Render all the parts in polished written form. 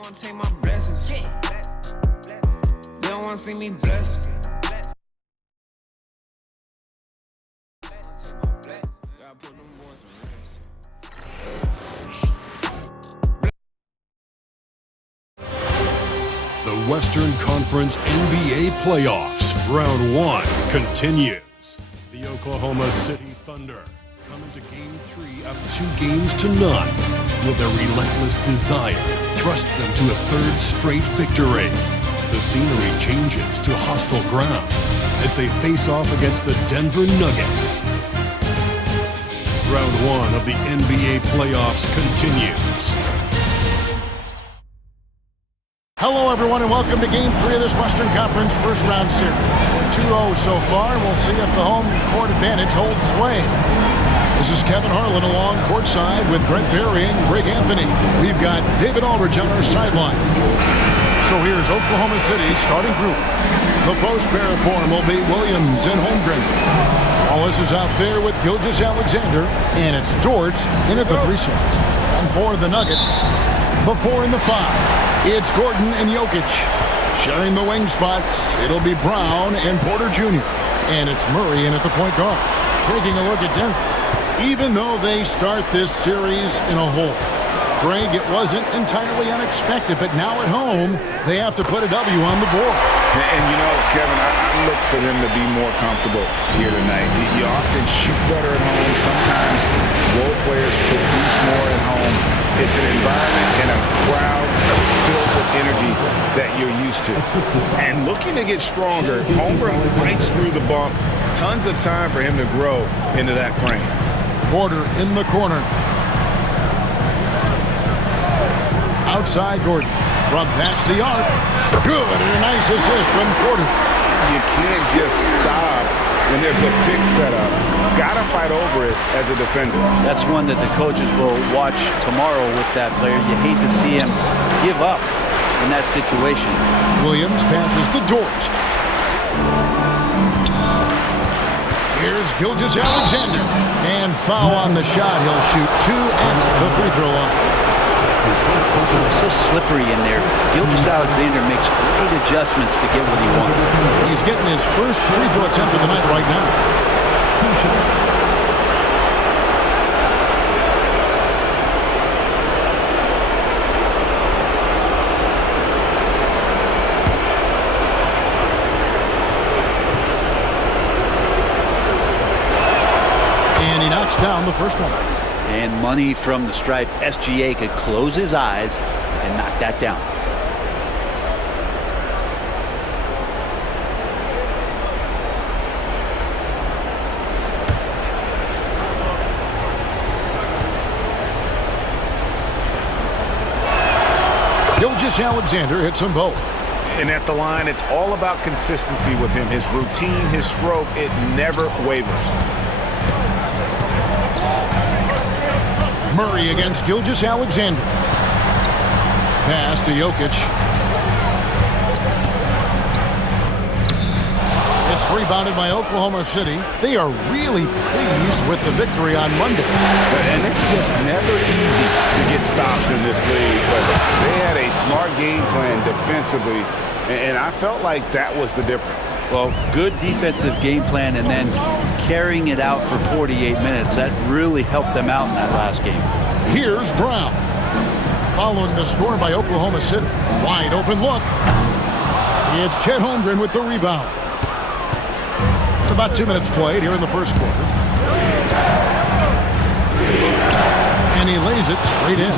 want to take my blessings. They don't want to see me blessed. The Western Conference NBA Playoffs, Round 1 continues. The Oklahoma City Thunder come into Game 3 up 2 games to none. Will their relentless desire thrust them to a third straight victory? The scenery changes to hostile ground as they face off against the Denver Nuggets. Round 1 of the NBA Playoffs continues. Hello, everyone, and welcome to Game 3 of this Western Conference first-round series. We're 2-0 so far, and we'll see if the home court advantage holds sway. This is Kevin Harlan along courtside with Brent Barry and Greg Anthony. We've got David Aldridge on our sideline. So here's Oklahoma City's starting group. The post pair form will be Williams and Holmgren. Wallace is out there with Gilgeous-Alexander, and it's Dort in at the 3 slot. And for the Nuggets, the 4 and the 5. It's Gordon and Jokic. Sharing the wing spots, it'll be Brown and Porter Jr. And it's Murray in at the point guard. Taking a look at Denver. Even though they start this series in a hole, Greg, it wasn't entirely unexpected, but now at home, they have to put a W on the board. And you know, Kevin, I look for them to be more comfortable here tonight. You often shoot better at home. Sometimes role players produce more at home. It's an environment and a crowd filled with energy that you're used to. And looking to get stronger, Holmgren fights through the bump. Tons of time for him to grow into that frame. Porter in the corner. Outside Gordon. From past the arc. Good, and a nice assist from Porter. You can't just stop when there's a big setup. Gotta fight over it as a defender. That's one that the coaches will watch tomorrow with that player. You hate to see him give up in that situation. Williams passes to Dort. Here's Gilgeous-Alexander. And foul on the shot. He'll shoot 2 at the free throw line. It's so slippery in there. Gilgeous-Alexander makes great adjustments to get what he wants. He's getting his first free throw attempt of the night right now. And he knocks down the first one. And money from the stripe. SGA could close his eyes and knock that down. Gilgeous-Alexander hits them both. And at the line, it's all about consistency with him. His routine, his stroke, it never wavers. Murray against Gilgeous-Alexander. Pass to Jokic. It's rebounded by Oklahoma City. They are really pleased with the victory on Monday. And it's just never easy to get stops in this league. But they had a smart game plan defensively, and I felt like that was the difference. Well, good defensive game plan and then carrying it out for 48 minutes. That really helped them out in that last game. Here's Brown. Following the score by Oklahoma City. Wide open look. It's Chet Holmgren with the rebound. About 2 minutes played here in the first quarter. And he lays it straight in.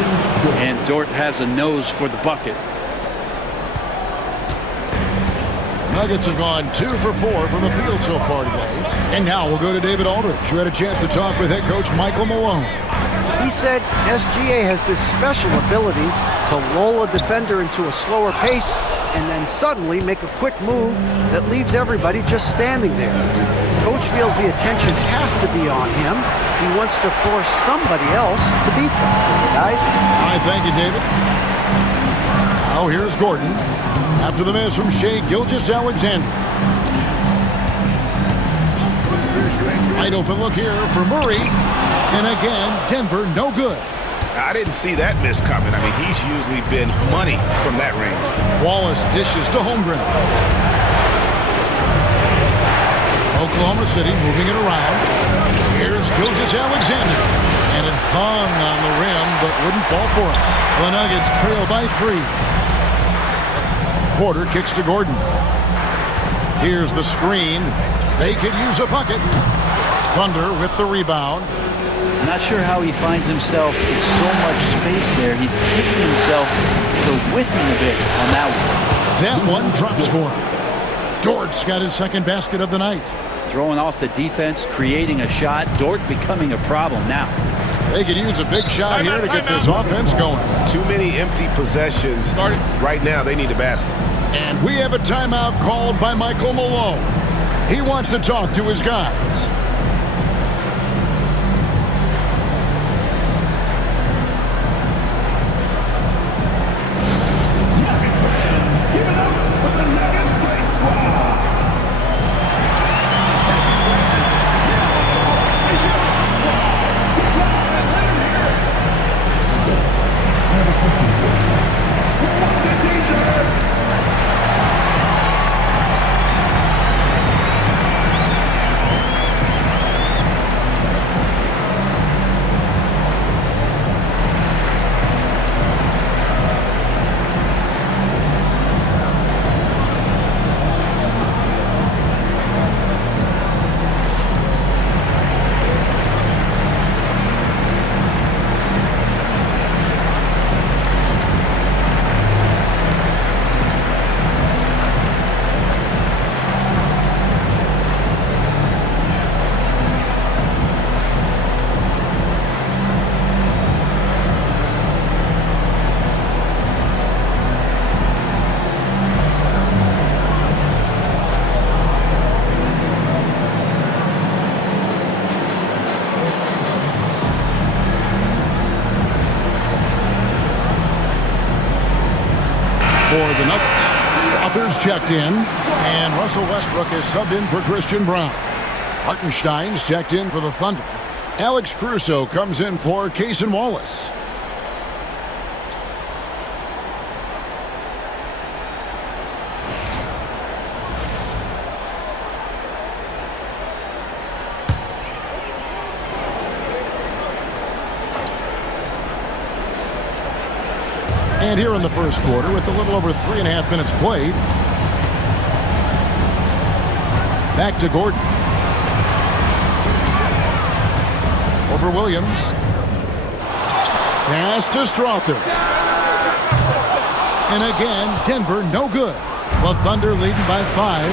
And Dort has a nose for the bucket. Nuggets have gone 2 for 4 from the field so far today. And now we'll go to David Aldridge, who had a chance to talk with head coach Michael Malone. He said SGA has this special ability to lull a defender into a slower pace and then suddenly make a quick move that leaves everybody just standing there. Coach feels the attention has to be on him. He wants to force somebody else to beat them. Guys? All right, thank you, David. Now here's Gordon. After the miss from Shai Gilgeous-Alexander. Wide open look here for Murray. And again, Denver no good. I didn't see that miss coming. I mean, he's usually been money from that range. Wallace dishes to Holmgren. Oklahoma City moving it around. Here's Gilgeous-Alexander. And it hung on the rim, but wouldn't fall for it. The Nuggets trail by 3. Porter kicks to Gordon. Here's the screen. They could use a bucket. Thunder with the rebound. Not sure how he finds himself in so much space there. He's kicking himself for whiffing a bit on that one. That one drops for him. Dort's got his second basket of the night. Throwing off the defense, creating a shot. Dort becoming a problem now. They could use a big shot here to get this offense going. Too many empty possessions. Right now, they need a basket. And we have a timeout called by Michael Malone. He wants to talk to his guys. For the Nuggets, Authors checked in, and Russell Westbrook is subbed in for Christian Braun. Hartenstein's checked in for the Thunder. Alex Caruso comes in for Cason Wallace. And here in the first quarter, with a little over 3.5 minutes played, back to Gordon. Over Williams. Pass to Strawther. And again, Denver no good. The Thunder leading by 5.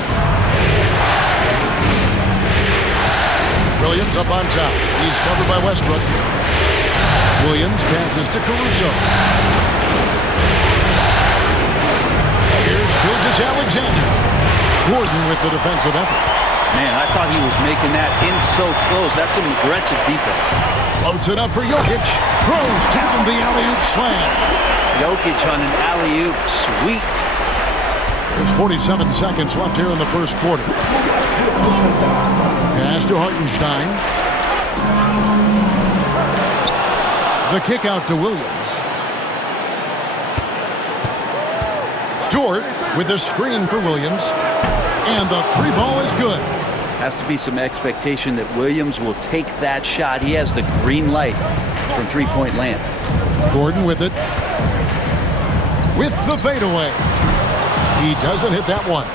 Williams up on top. He's covered by Westbrook. Williams passes to Caruso. Here's Gilgeous-Alexander. Gordon with the defensive effort. Man, I thought he was making that in so close. That's some aggressive defense. Floats it up for Jokic. Throws down the alley-oop slam. Jokic on an alley-oop. Sweet. There's 47 seconds left here in the first quarter. Pass to Hartenstein. The kick out to Williams. Dort with a screen for Williams. And the three ball is good. Has to be some expectation that Williams will take that shot. He has the green light from three-point land. Gordon with it. With the fadeaway. He doesn't hit that one.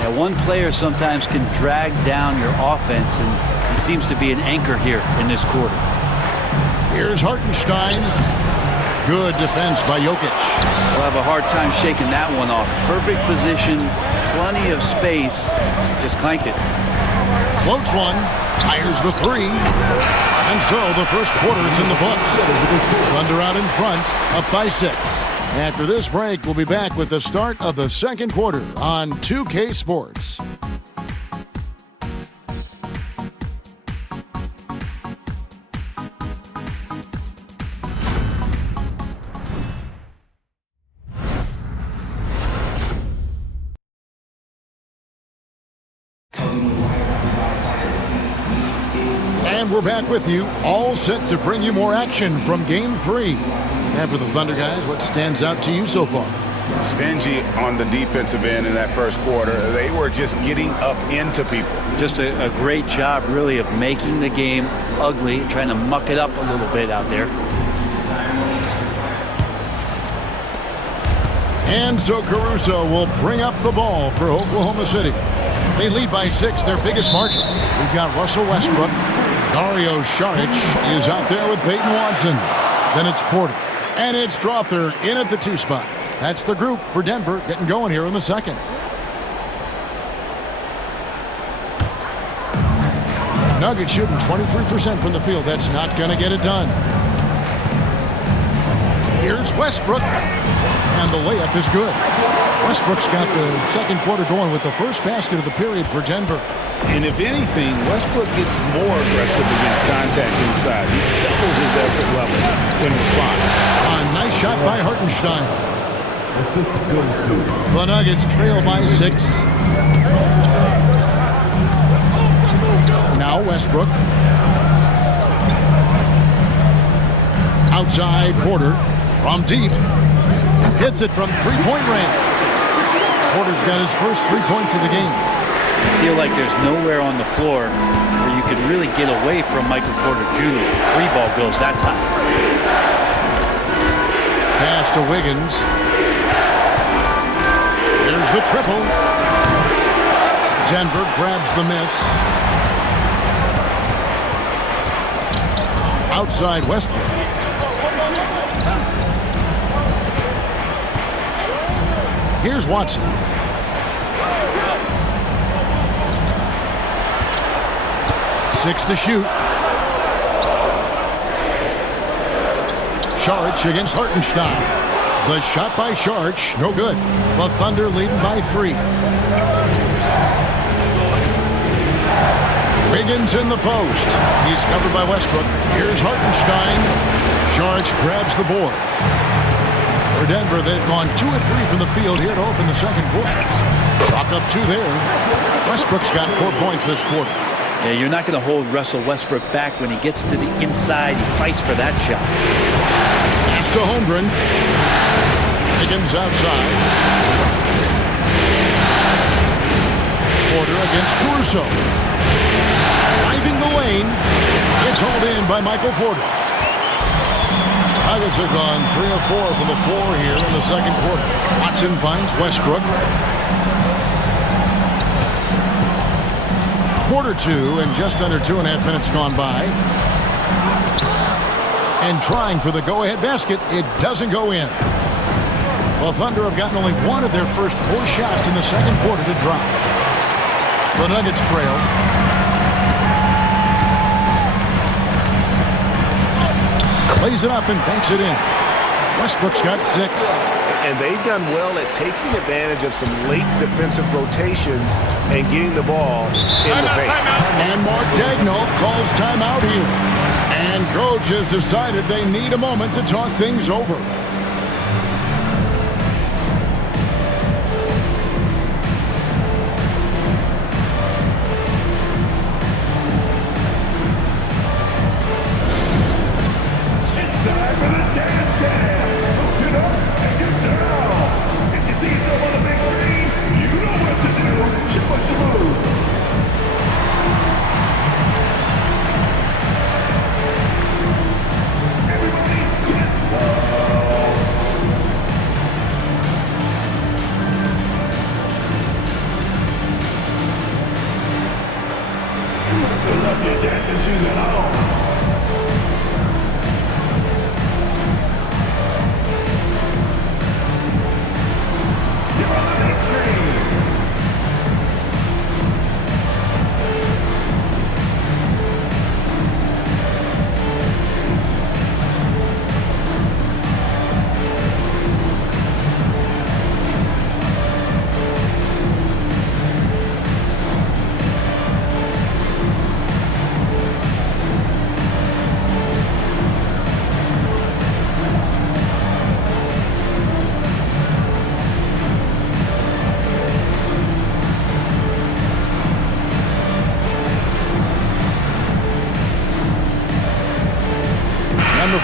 Now, one player sometimes can drag down your offense, and he seems to be an anchor here in this quarter. Here's Hartenstein. Good defense by Jokic. We'll have a hard time shaking that one off. Perfect position, plenty of space. Just clanked it. Floats one, fires the three. And so the first quarter is in the books. Thunder out in front, up by 6. After this break, we'll be back with the start of the second quarter on 2K Sports. And we're back with you, all set to bring you more action from Game 3. And for the Thunder guys, what stands out to you so far? Stingy on the defensive end in that first quarter. They were just getting up into people. Just a great job, really, of making the game ugly, trying to muck it up a little bit out there. And so Caruso will bring up the ball for Oklahoma City. They lead by 6, their biggest margin. We've got Russell Westbrook. Dario Saric is out there with Peyton Watson. Then it's Porter. And it's Strawther in at the 2 spot. That's the group for Denver getting going here in the second. Nuggets shooting 23% from the field. That's not going to get it done. Here's Westbrook. And the layup is good. Westbrook's got the second quarter going with the first basket of the period for Denver. And if anything, Westbrook gets more aggressive against contact inside. He doubles his effort level in response. A nice shot by Hartenstein. The Nuggets trail by 6. Now Westbrook. Outside Porter from deep. Hits it from three-point range. Porter's got his first 3 points of the game. I feel like there's nowhere on the floor where you could really get away from Michael Porter Jr. The 3-ball goes that time. Pass to Wiggins. Here's the triple. Denver grabs the miss. Outside Westbrook. Here's Watson. Six to shoot. Saric against Hartenstein. The shot by Saric, no good. The Thunder leading by 3. Wiggins in the post. He's covered by Westbrook. Here's Hartenstein. Saric grabs the board. For Denver, they've gone 2 of 3 from the field here to open the second quarter. Chalk up 2 there. Westbrook's got 4 points this quarter. Yeah, you're not going to hold Russell Westbrook back when he gets to the inside. He fights for that shot. Pass to Holmgren. Wiggins outside. Porter against Caruso. Driving the lane. It's hauled in by Michael Porter. Nuggets have gone 3 of 4 from the floor here in the second quarter. Watson finds Westbrook. Quarter 2 and just under 2.5 minutes gone by. And trying for the go-ahead basket, it doesn't go in. Well, Thunder have gotten only 1 of their first 4 shots in the second quarter to drop. The Nuggets trail. Plays it up and banks it in. Westbrook's got 6. And they've done well at taking advantage of some late defensive rotations and getting the ball in the paint. And Mark Daigneault calls timeout here. And coach has decided they need a moment to talk things over.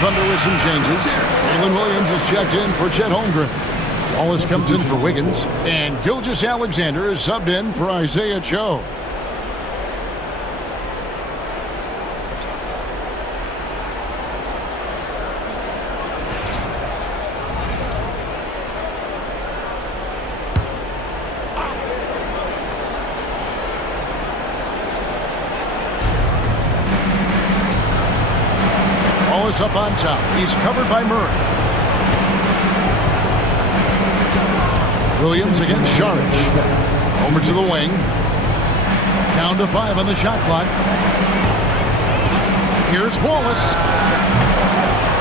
Thunder with some changes. Jalen Williams is checked in for Chet Holmgren. Wallace comes in for Wiggins. And Gilgeous-Alexander is subbed in for Isaiah Cho. Wallace up on top. He's covered by Murray. Williams against Saric. Over to the wing. Down to 5 on the shot clock. Here's Wallace.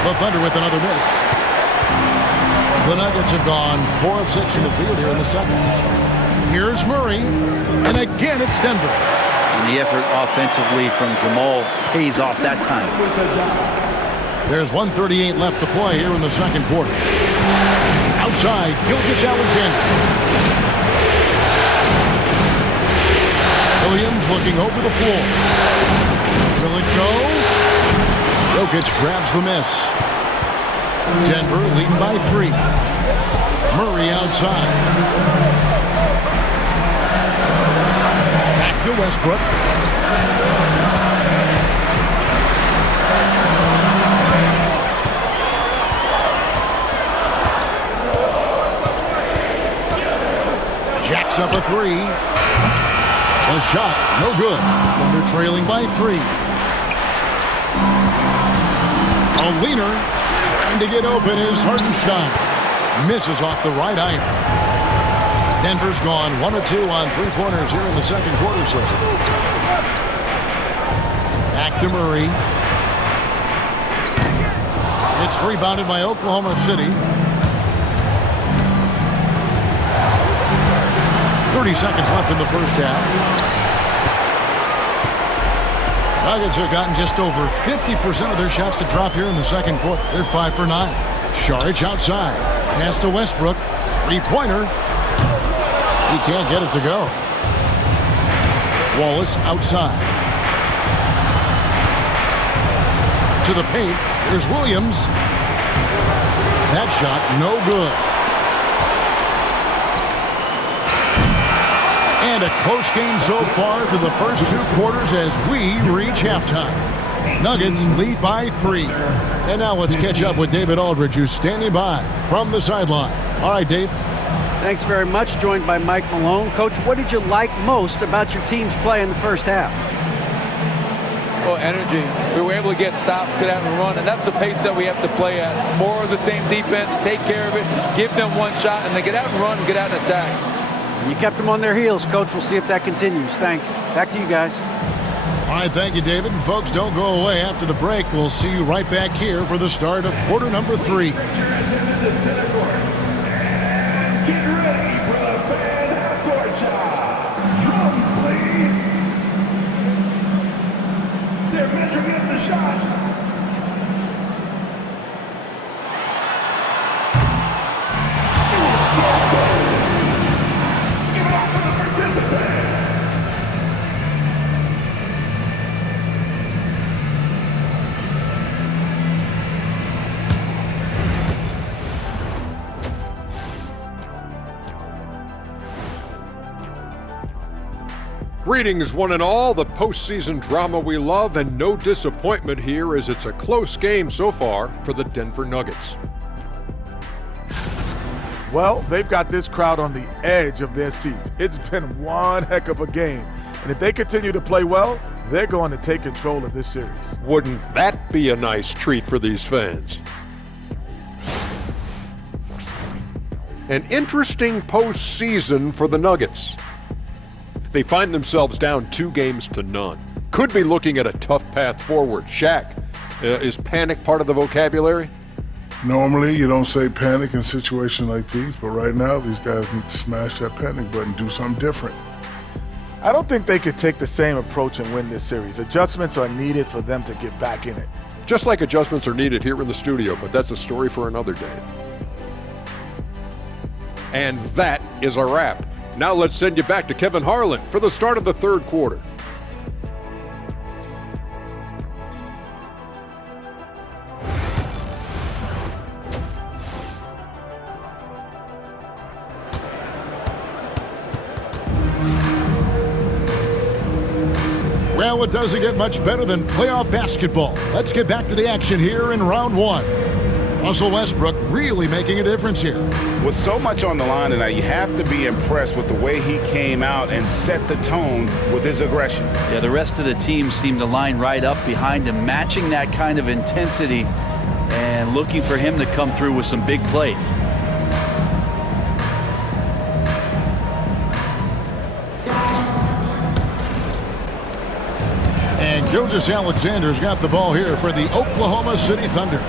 The Thunder with another miss. The Nuggets have gone 4 of 6 from the field here in the second. Here's Murray. And again it's Denver. And the effort offensively from Jamal pays off that time. There's 1:38 left to play here in the second quarter. Outside, Gilgeous-Alexander. Williams looking over the floor. Will it go? Jokic grabs the miss. Denver leading by 3. Murray outside. Back to Westbrook. Jacks up a 3. A shot, no good. Thunder trailing by 3. A leaner trying to get open is Hartenstein. Misses off the right iron. Denver's gone 1 of 2 on 3-pointers here in the second quarter so far. Back to Murray. It's rebounded by Oklahoma City. 30 seconds left in the first half. Nuggets have gotten just over 50% of their shots to drop here in the second quarter. They're 5 for 9. Saric outside. Pass to Westbrook. 3-pointer. He can't get it to go. Wallace outside. To the paint. Here's Williams. That shot no good. And a close game so far through the first 2 quarters as we reach halftime. Nuggets lead by 3. And now let's catch up with David Aldridge, who's standing by from the sideline. All right, Dave. Thanks very much. Joined by Mike Malone. Coach, what did you like most about your team's play in the first half? Well, energy. We were able to get stops, get out and run, and that's the pace that we have to play at. More of the same defense, take care of it, give them one shot, and then get out and run and get out and attack. You kept them on their heels, Coach. We'll see if that continues. Thanks. Back to you guys. All right, thank you, David. And folks, don't go away. After the break, we'll see you right back here for the start of quarter number 3. Get ready for the fan half-court shot. Drums, please. They're measuring up the shot. Greetings, one and all. The postseason drama we love, and no disappointment here as it's a close game so far for the Denver Nuggets. Well, they've got this crowd on the edge of their seats. It's been one heck of a game. And if they continue to play well, they're going to take control of this series. Wouldn't that be a nice treat for these fans? An interesting postseason for the Nuggets. They find themselves down 2-0. Could be looking at a tough path forward. Shaq, is panic part of the vocabulary? Normally, you don't say panic in situations like these, but right now, these guys need to smash that panic button, do something different. I don't think they could take the same approach and win this series. Adjustments are needed for them to get back in it. Just like adjustments are needed here in the studio, but that's a story for another day. And that is a wrap. Now let's send you back to Kevin Harlan for the start of the third quarter. Well, it doesn't get much better than playoff basketball. Let's get back to the action here in round one. Russell Westbrook really making a difference here. With so much on the line tonight, you have to be impressed with the way he came out and set the tone with his aggression. Yeah, the rest of the team seemed to line right up behind him, matching that kind of intensity and looking for him to come through with some big plays. And Gilgeous-Alexander's got the ball here for the Oklahoma City Thunder.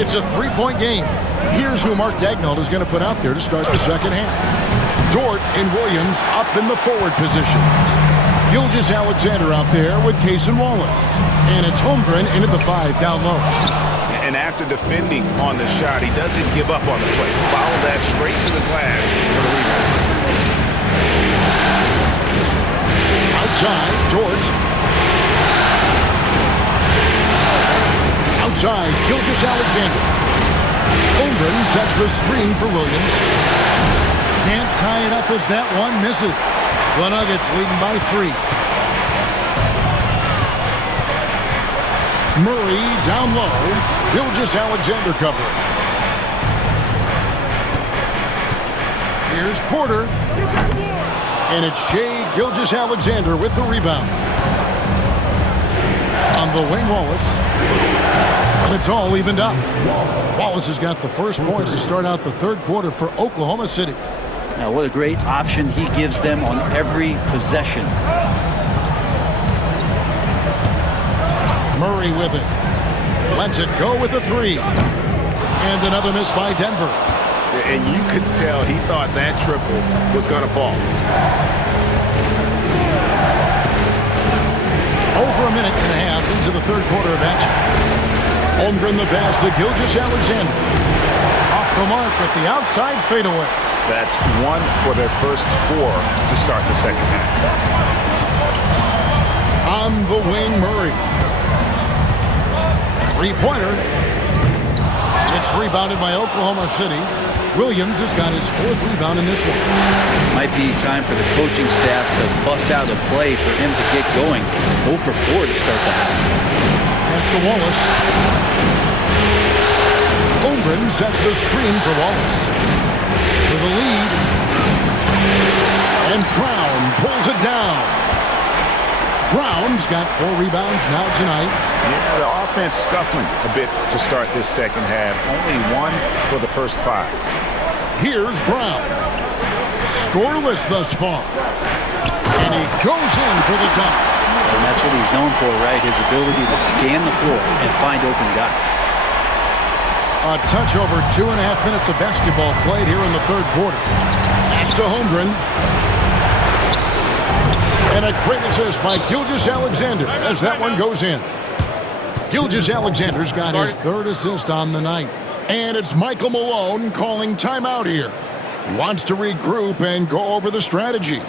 It's a three-point game. Here's who Mark Daigneault is going to put out there to start the second half. Dort and Williams up in the forward positions. Gilgeous-Alexander out there with Cason Wallace. And it's Holmgren in at the 5 down low. And after defending on the shot, he doesn't give up on the play. Follow that straight to the glass for the rebound. Outside, Dort. Outside, Gilgeous-Alexander. Holmgren sets the screen for Williams. Can't tie it up as that one misses. The Nuggets leading by 3. Murray down low. Gilgeous-Alexander covering. Here's Porter. And it's Shai Gilgeous-Alexander with the rebound. On the wing, Wallace. And it's all evened up. Wallace has got the first points to start out the third quarter for Oklahoma City. Now, what a great option he gives them on every possession. Murray with it. Lets it go with a 3. And another miss by Denver. And you could tell he thought that triple was going to fall. Over a minute and a half into the third quarter of action. Holmgren the pass to Gilgeous-Alexander. Off the mark with the outside fadeaway. That's 1 for their first 4 to start the second half. On the wing, Murray. Three-pointer. It's rebounded by Oklahoma City. Williams has got his 4th rebound in this one. Might be time for the coaching staff to bust out a play for him to get going. 0 for 4 to start the half. Pass to Wallace. Holmgren sets the screen for Wallace. For the lead. And Brown pulls it down. Brown's got 4 rebounds now tonight. Yeah, the offense scuffling a bit to start this second half. Only 1 for the first 5. Here's Brown. Scoreless thus far. And he goes in for the dunk. And that's what he's known for, right? His ability to scan the floor and find open guys. A touch over 2.5 minutes of basketball played here in the third quarter. Pass to Holmgren. And a great assist by Gilgeous-Alexander as that one goes in. Gilgeous-Alexander's got his 3rd assist on the night. And it's Michael Malone calling timeout here. He wants to regroup and go over the strategy.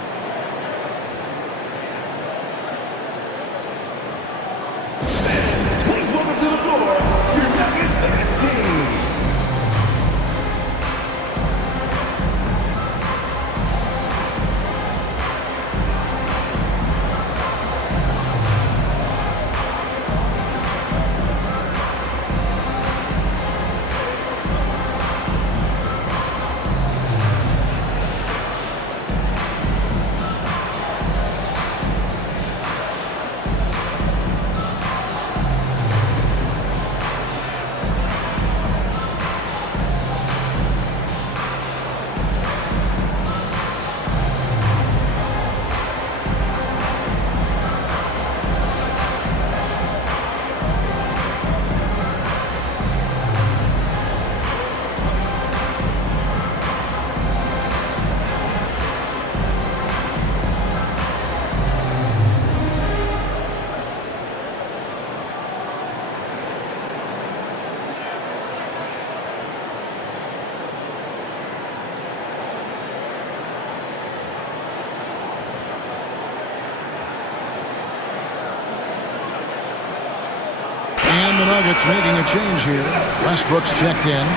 The Nuggets making a change here. Westbrook's checked in.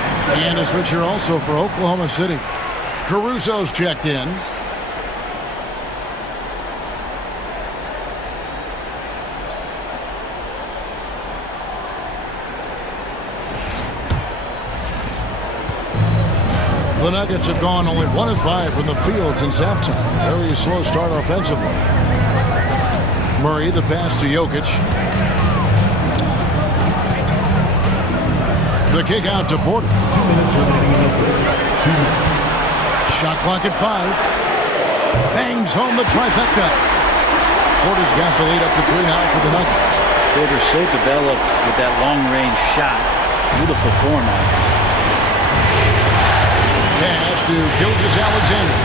And a switcher also for Oklahoma City. Caruso's checked in. The Nuggets have gone only 1 of 5 from the field since halftime. Very slow start offensively. Murray, the pass to Jokic. The kick out to Porter. 2 minutes remaining in the third. 2 minutes. Shot clock at 5. Bangs home the trifecta. Porter's got the lead up to 3 now for the Nuggets. Porter's so developed with that long-range shot. Beautiful form on it. Pass to Gilgeous-Alexander.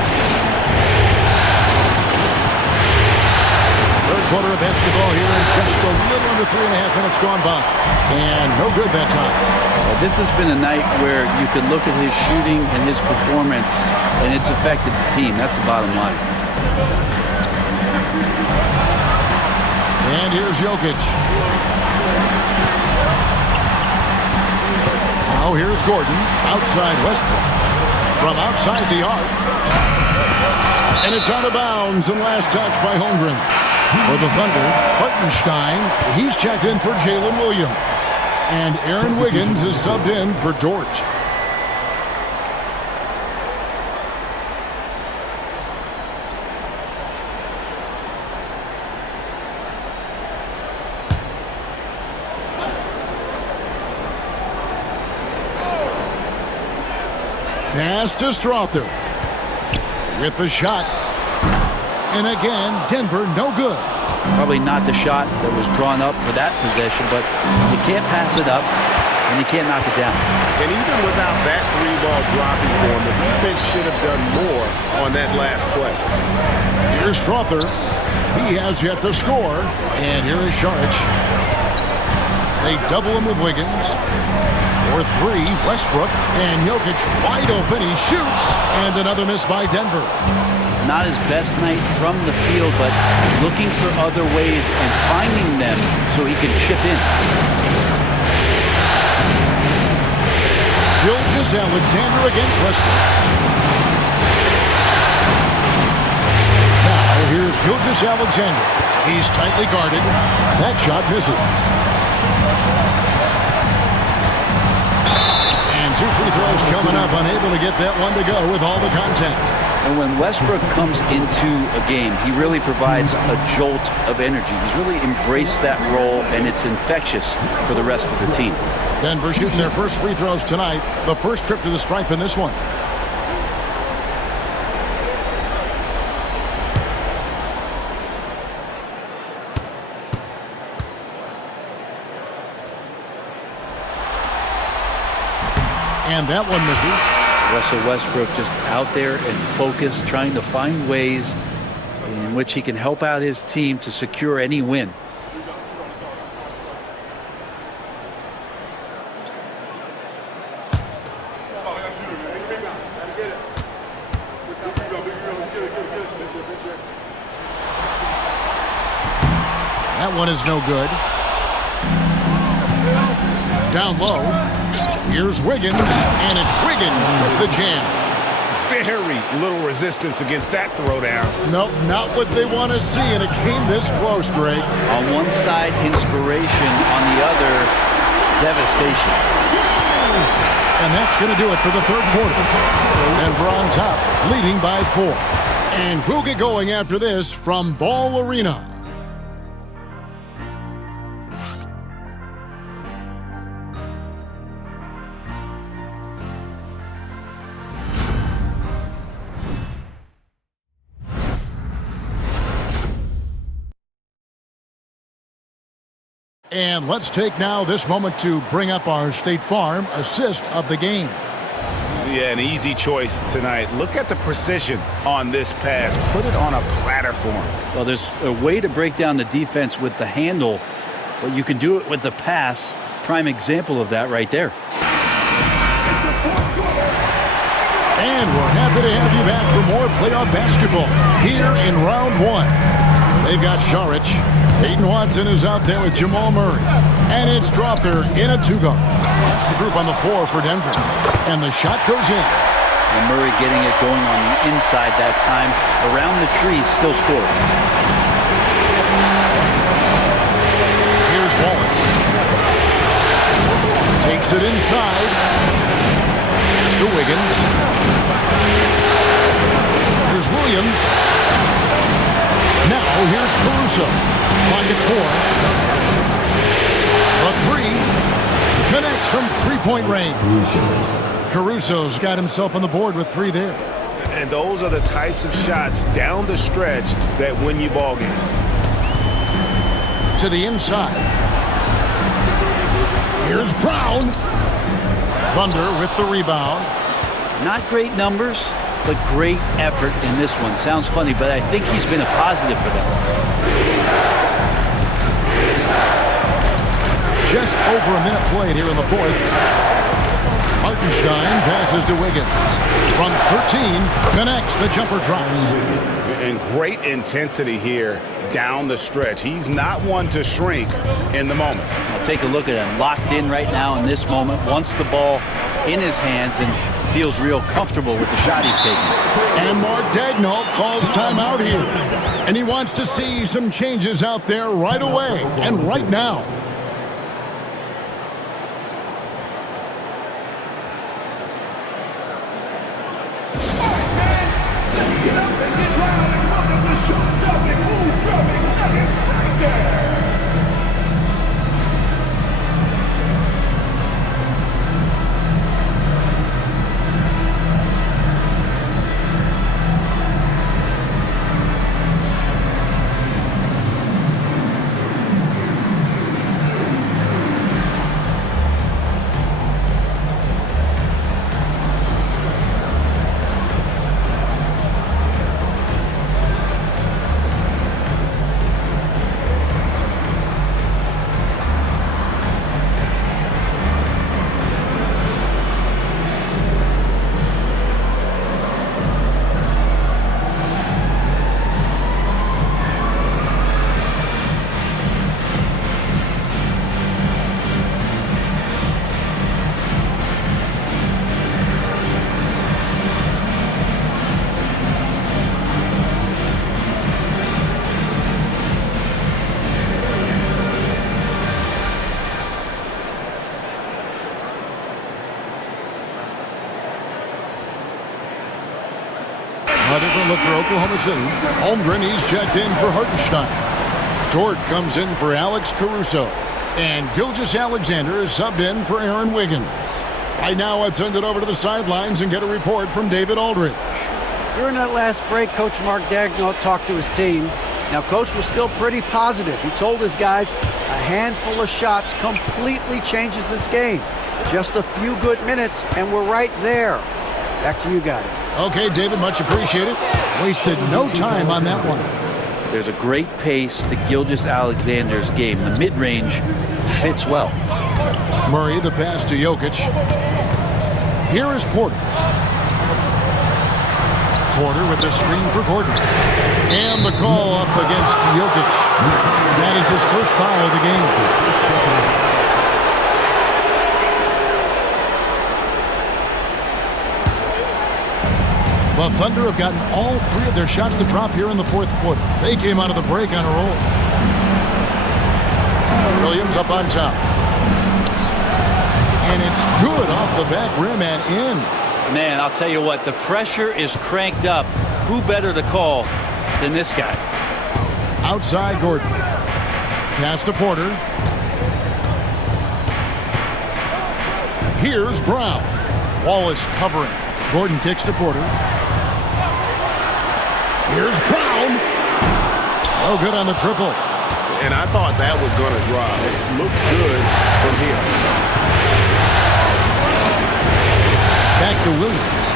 Third quarter of basketball here in just a little under 3.5 minutes gone by. And no good that time. Well, this has been a night where you could look at his shooting and his performance, and it's affected the team. That's the bottom line. And here's Jokic. Now here's Gordon. Outside Westbrook. From outside the arc. And it's out of bounds and last touch by Holmgren. For the Thunder, Hartenstein, he's checked in for Jalen Williams. And Aaron Wiggins is subbed in for George. Pass to Strother. With the shot. And again, Denver no good. Probably not the shot that was drawn up for that possession, but you can't pass it up, and you can't knock it down. And even without that 3-ball dropping for him, the defense should have done more on that last play. Here's Strother. He has yet to score. And here is Šarić. They double him with Wiggins. For 3, Westbrook. And Jokic wide open. He shoots. And another miss by Denver. Not his best night from the field, but looking for other ways and finding them so he can chip in. Gilgeous-Alexander against Westbrook. Now here's Gilgeous-Alexander. He's tightly guarded. That shot misses. And 2 free throws coming up. Unable to get that one to go with all the contact. And when Westbrook comes into a game, he really provides a jolt of energy. He's really embraced that role, and it's infectious for the rest of the team. Denver shooting their first free throws tonight. The first trip to the stripe in this one. And that one misses. Russell Westbrook just out there and focused, trying to find ways in which he can help out his team to secure any win. That one is no good. Down low. Here's Wiggins, and it's Wiggins with the jam. Very little resistance against that throwdown. Nope, not what they want to see, and it came this close, Greg. On one side, inspiration. On the other, devastation. And that's going to do it for the third quarter. Denver on top, leading by 4. And we'll get going after this from Ball Arena. And let's take now this moment to bring up our State Farm assist of the game. Yeah, an easy choice tonight. Look at the precision on this pass. Put it on a platter for him. Well, there's a way to break down the defense with the handle, but you can do it with the pass. Prime example of that right there. And we're happy to have you back for more playoff basketball here in round 1. They've got Šarić. Peyton Watson is out there with Jamal Murray. And it's Strother in a 2-guard. That's the group on the floor for Denver. And the shot goes in. And Murray getting it going on the inside that time. Around the tree, still scoring. Here's Wallace. Takes it inside. Pass to Wiggins. Caruso. Clock at 4. A 3. Connects from three-point range. Caruso's got himself on the board with 3 there. And those are the types of shots down the stretch that win you ball games. To the inside. Here's Brown. Thunder with the rebound. Not great numbers, but great effort in this one. Sounds funny, but I think he's been a positive for them. Just over a minute played here in the fourth. Hartenstein passes to Wiggins. From 13, connects, the jumper drops. And great intensity here down the stretch. He's not one to shrink in the moment. I'll take a look at him. Locked in right now in this moment. Wants the ball in his hands and feels real comfortable with the shot he's taking. And Mark Daigneault calls timeout here. And he wants to see some changes out there right away and right now. A different look for Oklahoma City. Holmgren, he's checked in for Hartenstein. Dort comes in for Alex Caruso. And Gilgeous-Alexander is subbed in for Aaron Wiggins. Right now, I'd send it over to the sidelines and get a report from David Aldridge. During that last break, Coach Mark Daigneault talked to his team. Now, Coach was still pretty positive. He told his guys a handful of shots completely changes this game. Just a few good minutes, and we're right there. Back to you guys. Okay, David, much appreciated. Wasted no time on that one. There's a great pace to Gilgeous-Alexander's game. The mid-range fits well. Murray, the pass to Jokic. Here is Porter. Porter with the screen for Gordon. And the call up against Jokic. That is his first foul of the game. Well, Thunder have gotten all 3 of their shots to drop here in the fourth quarter. They came out of the break on a roll. Williams up on top. And it's good off the back rim and in. Man, I'll tell you what, the pressure is cranked up. Who better to call than this guy? Outside Gordon. Pass to Porter. Here's Brown. Wallace covering. Gordon kicks to Porter. Here's Brown. Oh, good on the triple. And I thought that was going to drop. It looked good from here. Back to Williams.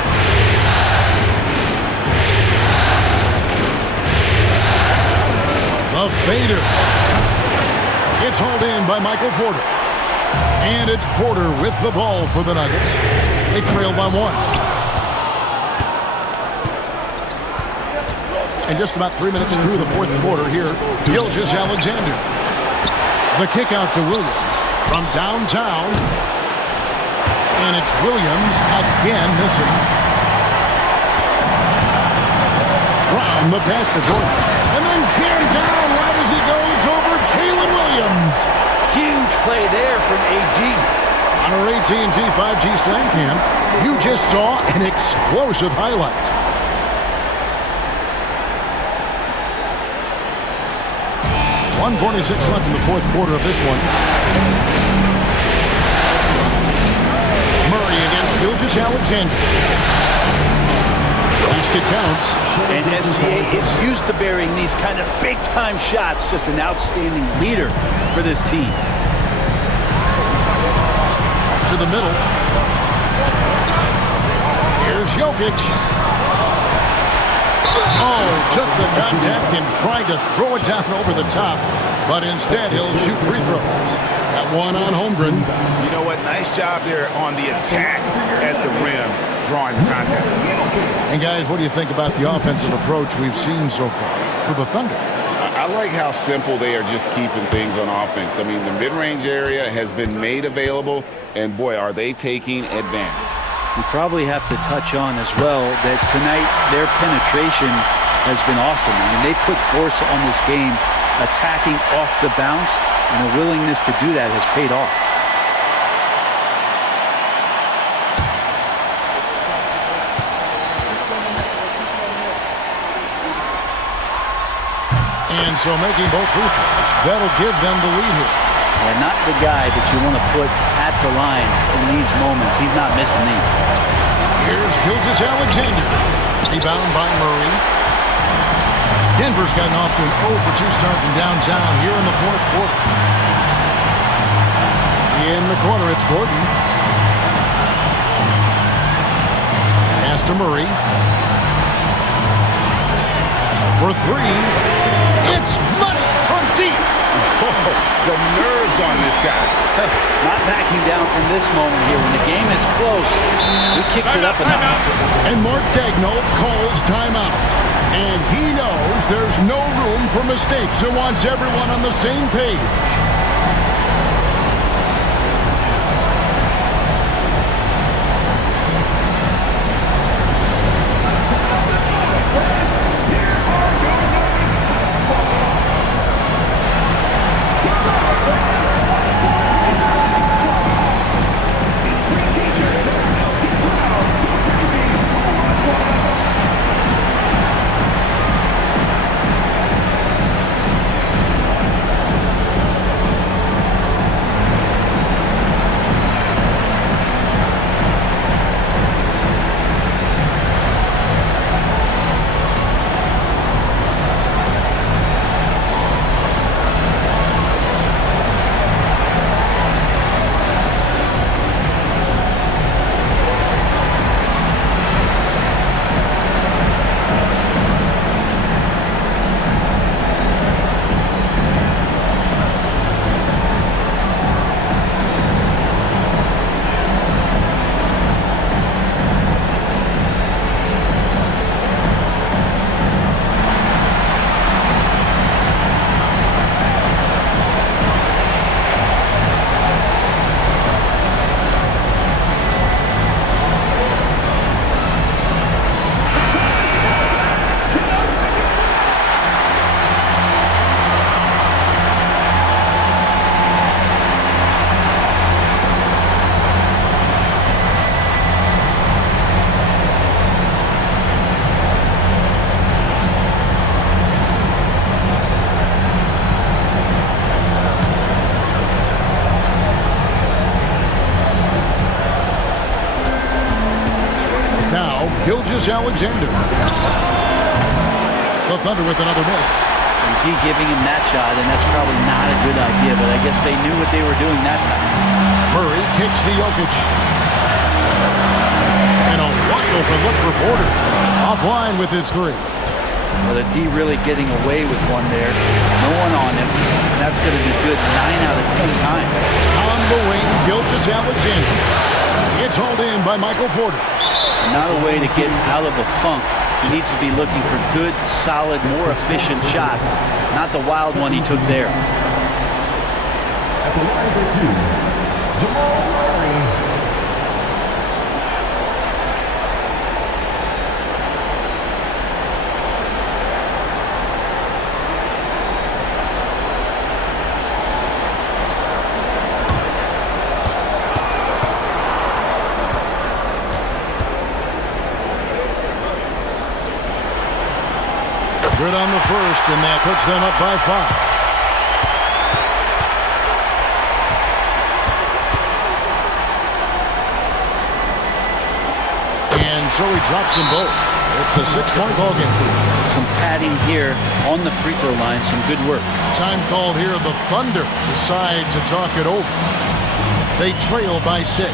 The fader. It's hauled in by Michael Porter. And it's Porter with the ball for the Nuggets. They trail by 1. And just about 3 minutes through the fourth quarter here, Gilgeous-Alexander. The kick out to Williams from downtown. And it's Williams again missing. Brown, the pass to Gordon. And then jammed down right as he goes over Jalen Williams. Huge play there from AG. On our AT&T 5G Slam Cam, you just saw an explosive highlight. 1:46 left in the fourth quarter of this one. Murray against Gilgeous-Alexander. Basket counts. And SGA is used to burying these kind of big-time shots. Just an outstanding leader for this team. To the middle. Here's Jokic. Oh, took the contact and tried to throw it down over the top, but instead he'll shoot free throws. Got one on Holmgren. You know what? Nice job there on the attack at the rim, drawing the contact. And guys, what do you think about the offensive approach we've seen so far for the Thunder? I like how simple they are just keeping things on offense. I mean, the mid-range area has been made available, and boy, are they taking advantage. We probably have to touch on as well that tonight their penetration has been awesome. I mean, they put force on this game, attacking off the bounce, and the willingness to do that has paid off. And so making both free throws, that'll give them the lead here. And not the guy that you want to put at the line in these moments. He's not missing these. Here's Gilgeous-Alexander. Rebound by Murray. Denver's gotten off to an 0-for-2 start from downtown here in the fourth quarter. In the corner, it's Gordon. Pass to Murray. For three. It's money from deep. The nerves on this guy. Not backing down from this moment here. When the game is close, he kicks it up a notch. And Mark Daigneault calls timeout. And he knows there's no room for mistakes and wants everyone on the same page. Gilgeous-Alexander. The Thunder with another miss. D giving him that shot, and that's probably not a good idea, but I guess they knew what they were doing that time. Murray kicks to Jokic. And a wide open look for Porter. Offline with his three. Well, the D really getting away with one there. No one on him. That's going to be good 9 out of 10 times. On the wing, Gilgeous-Alexander. It's hauled in by Michael Porter. Not a way to get out of a funk. He needs to be looking for good, solid, more efficient shots. Not the wild one he took there. At the line for two, Jamal Murray. Good on the first, and that puts them up by 5. so he drops them both. It's a 6-point ball game. Some padding here on the free throw line. Some good work. Time called here. The Thunder decide to talk it over. They trail by 6.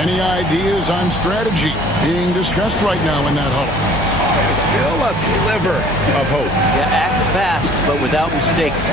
Any ideas on strategy being discussed right now in that huddle? There's still a sliver of hope. Yeah, act fast, but without mistakes.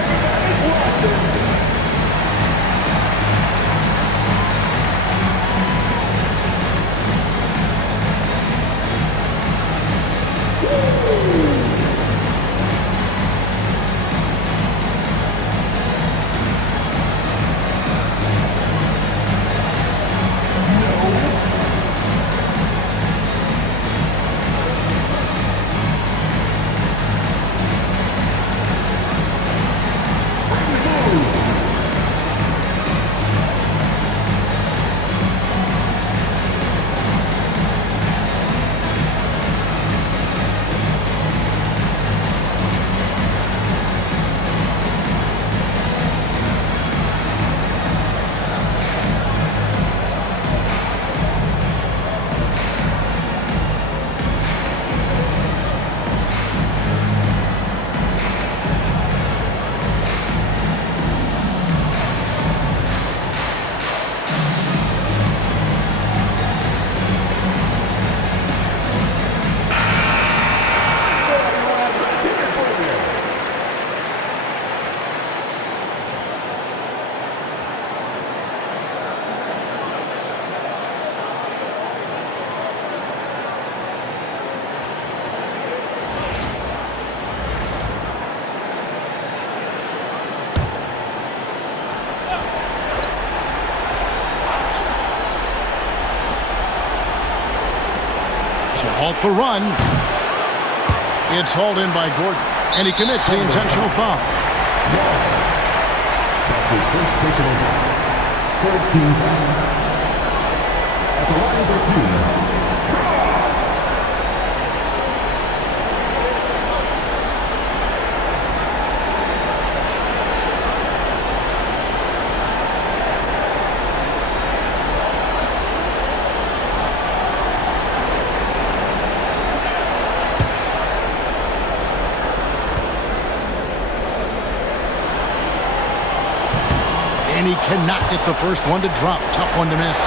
To halt the run. It's hauled in by Gordon, and he commits the intentional foul. That's his first personal foul. Third team foul. At the line for 2. And he cannot get the first one to drop. Tough one to miss.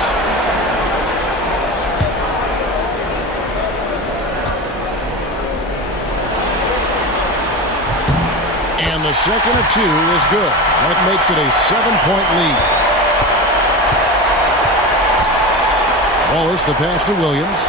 And the second of 2 is good. That makes it a 7-point lead. Wallace, the pass to Williams.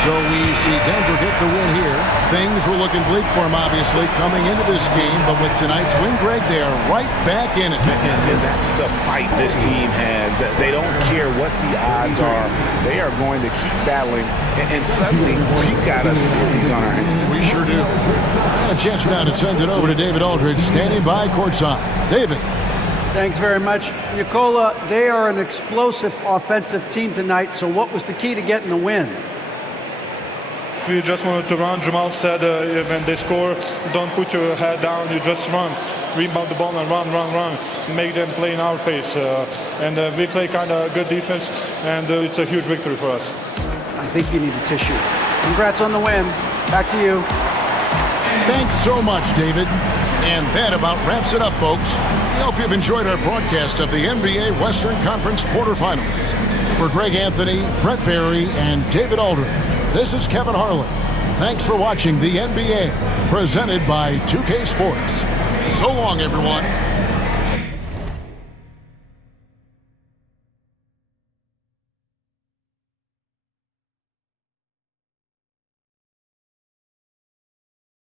So we see Denver get the win here. Things were looking bleak for him, obviously, coming into this game. But with tonight's win, Greg, they are right back in it. And that's the fight this team has. They don't care what the odds are. They are going to keep battling. And suddenly, we've got a series on our hands. We sure do. And a chance now to send it over to David Aldridge, standing by courtside. David. Thanks very much. Nicola, they are an explosive offensive team tonight. So what was the key to getting the win? We just wanted to run. Jamal said when they score, don't put your head down, you just run. Rebound the ball and run. Make them play in our pace. And we play kind of good defense, and it's a huge victory for us. I think you need a tissue. Congrats on the win. Back to you. Thanks so much, David. And that about wraps it up, folks. We hope you've enjoyed our broadcast of the NBA Western Conference quarterfinals. For Greg Anthony, Brett Barry, and David Aldridge, this is Kevin Harlan. Thanks for watching the NBA, presented by 2K Sports. So long, everyone.